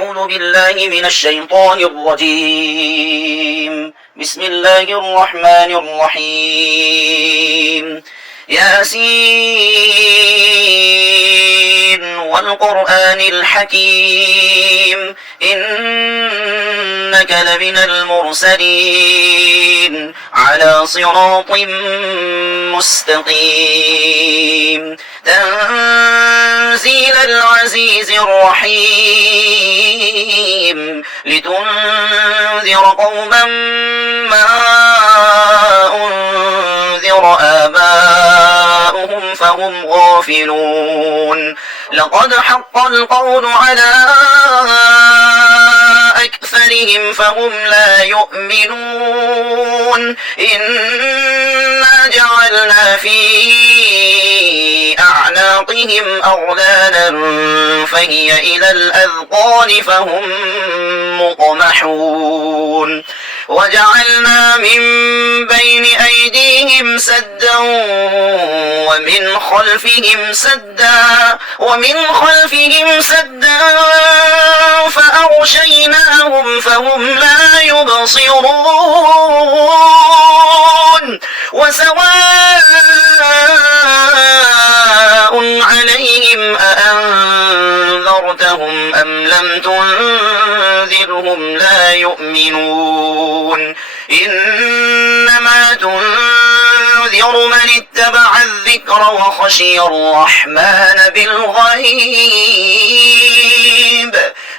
أعوذ بالله من الشيطان الرجيم. بسم الله الرحمن الرحيم. ياسين والقرآن الحكيم إنك لمن المرسلين على صراط مستقيم تنزيل العزيز الرحيم لتنذر قوما ما أنذر آباؤهم فهم غافلون لقد حق القول على أكثرهم فهم لا يؤمنون إنا جعلنا في أعناقهم أغلالا فهي إلى الأذقان فهم مقمحون وجعلنا من بين أيديهم سدا ومن خلفهم سدا فأغشيناهم فهم لا يبصرون وسواء عليهم أأنذرتهم أم لم تنذرهم لا يؤمنون إنما تنذر من اتبع الذكر وخشي الرحمن بالغيب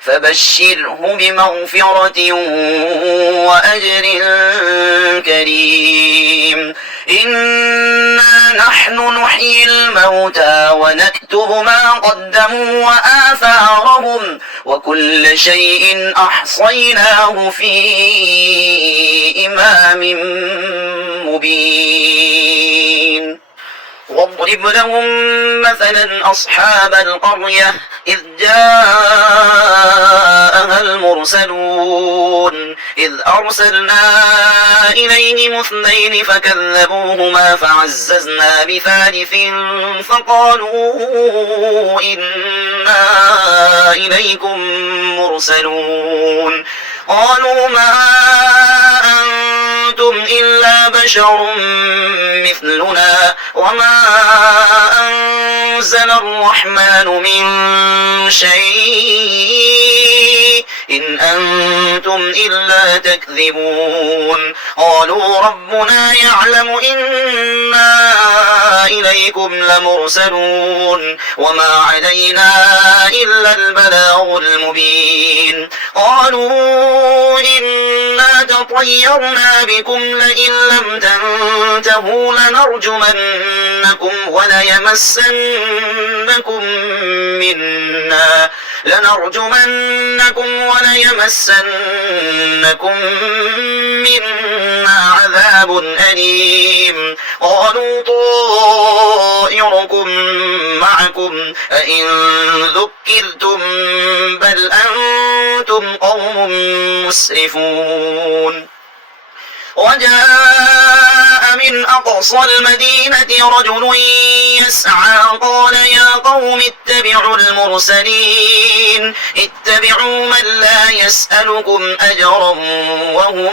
فبشره بمغفرة وأجر كريم إنا نحن نحيي الموتى ونكتب ما قدموا وآثارهم وكل شيء أحصيناه في إمام مبين واضرب لهم مثلا أصحاب القرية إذ جاءها المرسلون إذ أرسلنا إليهم اثنين فكذبوهما فعززنا بثالث فقالوا إنا إليكم مرسلون قالوا ما أنتم إلا بشر مثلنا وما أنزل الرحمن من شيء إن أنتم إلا تكذبون قالوا ربنا يعلم إنا إليكم لمرسلون وما علينا إلا البلاغ المبين قالوا إنا تطيرنا بكم لئن لم تنتهوا لنرجمنكم وليمسنكم منا عذاب أليم قالوا طائركم معكم أئن ذكرتم بل أنتم قوم مسرفون وجاء من أقصى المدينة رجل يسعى قال يا قوم اتبعوا المرسلين اتبعوا من لا يسألكم أجرا وهم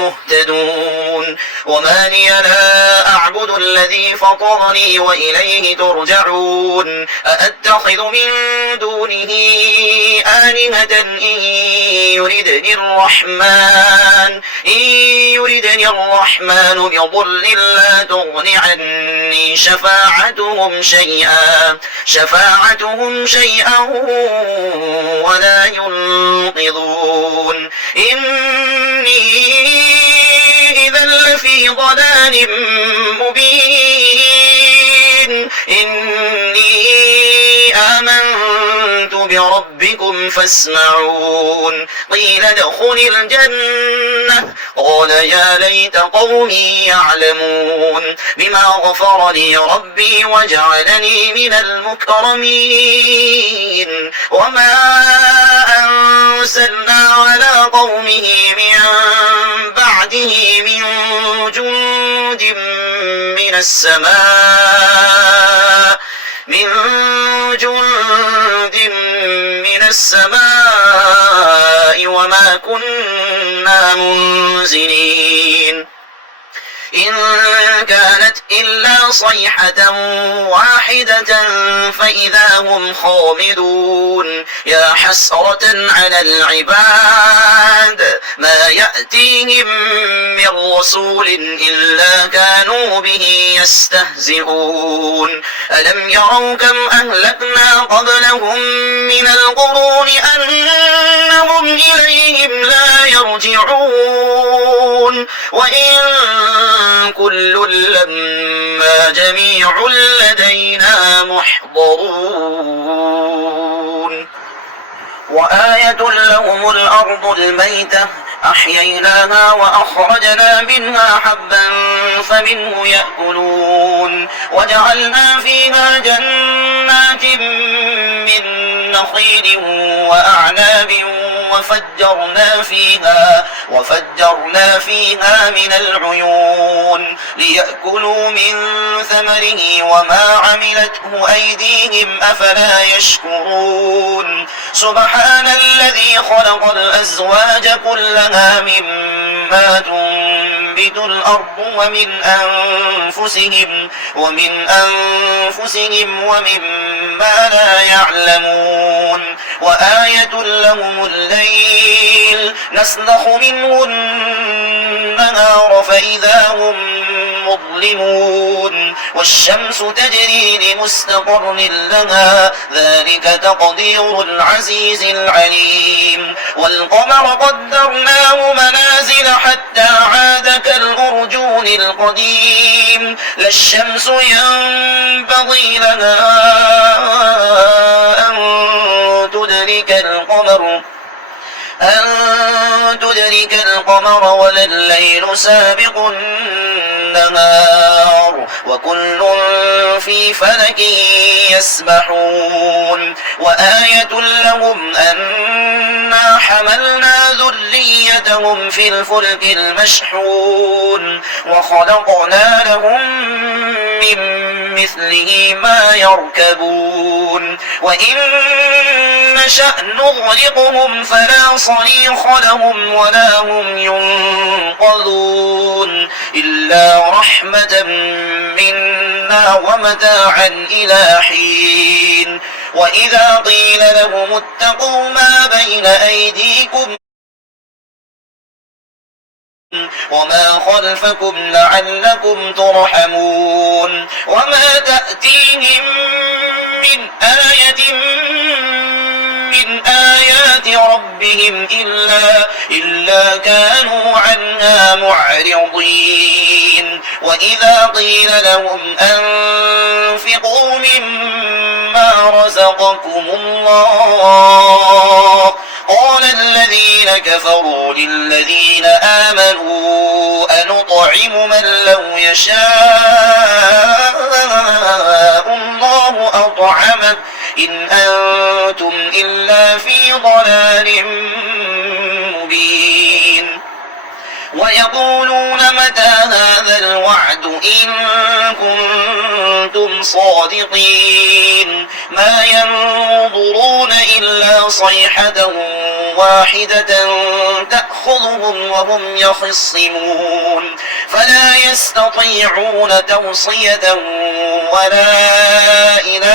مهتدون وما لي لا أعبد الذي فطرني وإليه ترجعون أأتخذ من دونه آلهة إن يردني الرحمن بضر لا تغن عني شفاعتهم شيئا ولا ينقذون إني إذا لفي ضلال مبين إني آمنت بربكم فاسمعون قيل ادخل الجنة قال يا ليت قومي يعلمون بما غفر لي ربي وجعلني من المكرمين وما أنزلنا على قومه من بعده من جند من السماء السماء وما كنا منزلين إن كانت إلا صيحة واحدة فإذا هم خامدون يا حسرة على العباد ما يأتيهم من رسول إلا كانوا به يستهزئون ألم يروا كم أهلكنا قبلهم من القرون أنهم إليهم لا يرجعون وإن كل لما جميع لدينا محضرون وآية لهم الأرض الميتة أحييناها وأخرجنا منها حبا فمنه يأكلون وجعلنا فيها جنات من نخيل وأعناب وفجرنا فيها من العيون ليأكلوا من ثمره وما عملته أيديهم أفلا يشكرون سبحان الذي خلق الأزواج كلها مما تنبت الأرض ومن أنفسهم ومما لا يعلمون وآية لهم الليل نسلخ منه النهار فإذا هم مظلمون والشمس تجري لمستقر لها ذلك تقدير العزيز العليم والقمر قدرناه منازل حتى عاد كالأرجون القديم لا الشمس ينبغي لها أن تدرك القمر ولا الليل سابق النهار وكل في فلك يسبحون وآية لهم أنا حملنا ذريتهم في الفلك المشحون وخلقنا لهم من مثله ما يركبون وإن نشأ نغرقهم فلا صريخ لهم ولا هم ينقذون إلا رحمة منا ومتاعا إلى حين وإذا قيل لهم اتقوا ما بين أيديكم وما خلفكم لعلكم ترحمون وما تأتيهم من آية من آيات ربهم إلا كانوا عنها معرضين وإذا قيل لهم أنفقوا مما رزقكم الله قال الذين كفروا للذين آمنوا أنطعم من لو يشاء الله أطعمه إن أنتم إلا في ضلال مبين ويقولون متى هذا الوعد إن كنتم صادقين ما ينظرون إلا صيحة واحدة تأخذهم وهم يخصمون فلا يستطيعون توصية ولا إلى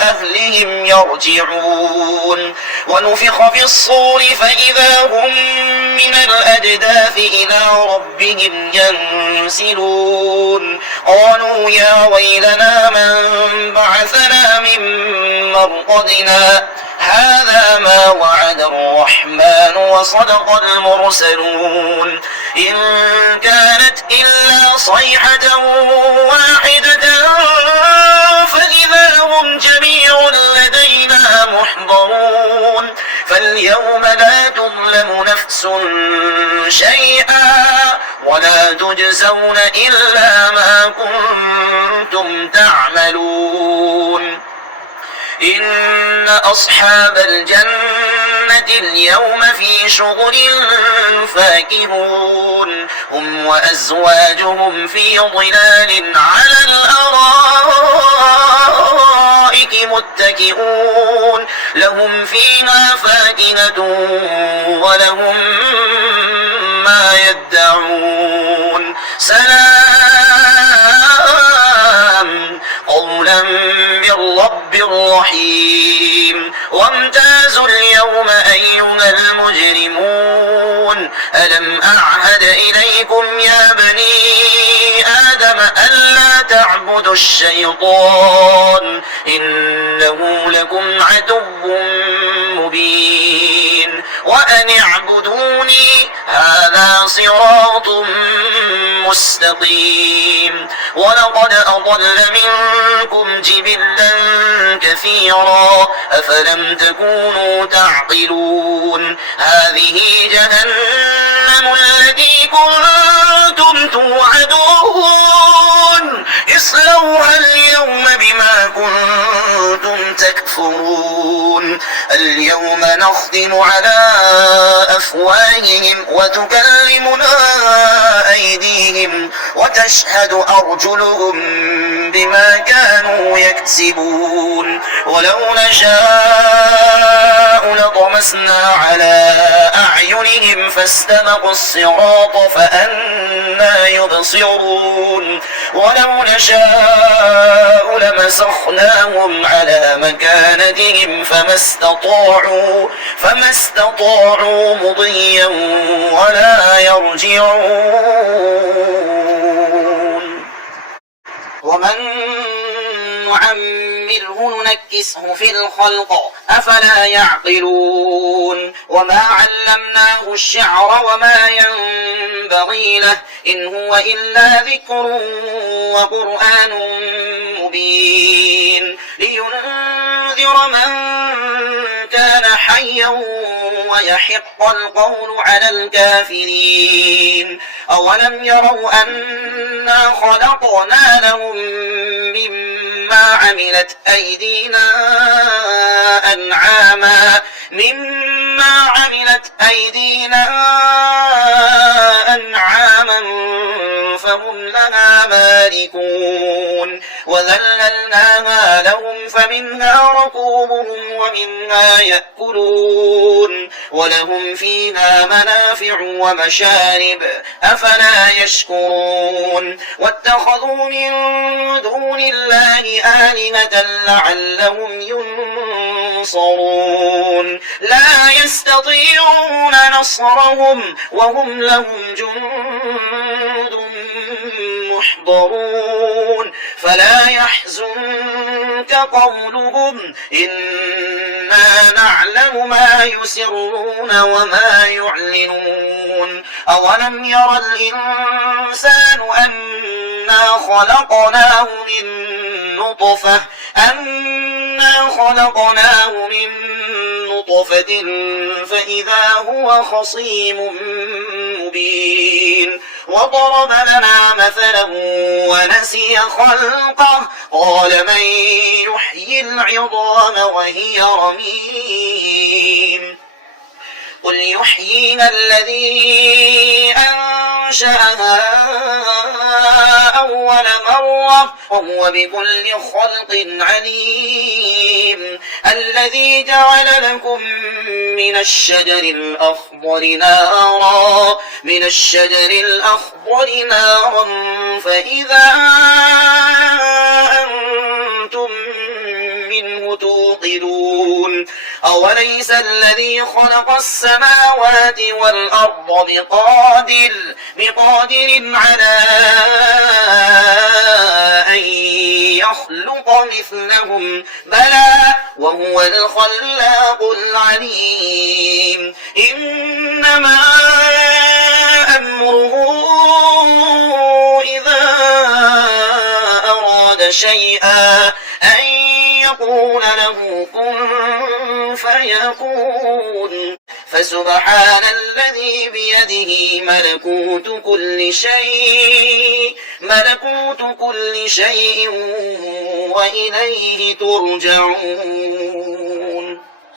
أهلهم يرجعون ونفخ في الصور فإذا هم من الأجداث إلى ربهم ينسلون قالوا يا ويلنا من بعثنا من مرقدنا هذا ما وعد الرحمن وصدق المرسلون إن كانت إلا صيحة واحدة فإذا هم جميع لدينا محضرون فاليوم لا تظلم نفس شيئا ولا تجزون إلا ما كنتم تعملون إن أصحاب الجنة اليوم في شغل فاكهون هم وأزواجهم في ظلال على الأرائك الأرائك متكئون لهم فيها فاكهة ولهم ما يدعون سلام قولا من رب رحيم وامتازوا اليوم أيها المجرمون ألم أعهد إليكم يا بني آدم ألا تعبدوا الشيطان إنه لكم عدو مبين وأن اعبدوني هذا صراط مستقيم ولقد أضل منكم جبلا كثيرا أفلم تكونوا تعقلون هذه جهنم التي كنتم توعدون اصلوها اليوم بما كنتم تكفرون اليوم نختم على أفواههم وتكلمنا أيديهم وتشهد أرجلهم بما كانوا يكسبون ولو نشاء لطمسنا على أعينهم فاستبقوا الصراط فأنى يبصرون ولو نشاء لمسخناهم على مكانتهم فما استطاعوا مضيا ولا يرجعون ومن نعمره ننكسه في الخلق أفلا يعقلون وما علمناه الشعر وما ينبغي له إن هو إلا ذكر وقرآن مبين لينذر من كان حيا ويحق القول على الكافرين أولم يروا أنا خلقنا لهم مما عملت أيدينا أنعاما فهم لها مالكون وذللناها لهم فمنها ركوبهم ومنها يأكلون ولهم فيها منافع ومشارب أفلا يشكرون واتخذوا من دون الله آلهة لعلهم ينصرون لا يستطيعون نصرهم وهم لهم جند محضرون فلا يحزنك قولهم إنا نعلم ما يسرون وما يعلنون أولم ير الإنسان أنا خلقناه من نطفة فإذا هو خصيم مبين وضرب لنا مثلا ونسي خلقه قال من يحيي العظام وهي رميم قل يحييها الذي أنشأها أول مرة وهو بكل خلق عليم الذي جعل لكم من الشجر الأخضر نارا فإذا أنتم منه توقدون أوليس الذي خلق السماوات والأرض بقادر على أن يخلق مثلهم بلى وهو الخلاق العليم إنما أمره إذا أراد شيئا أن يقول له كن فيكون فسبحان الذي بيده ملكوت كل شيء وإليه ترجعون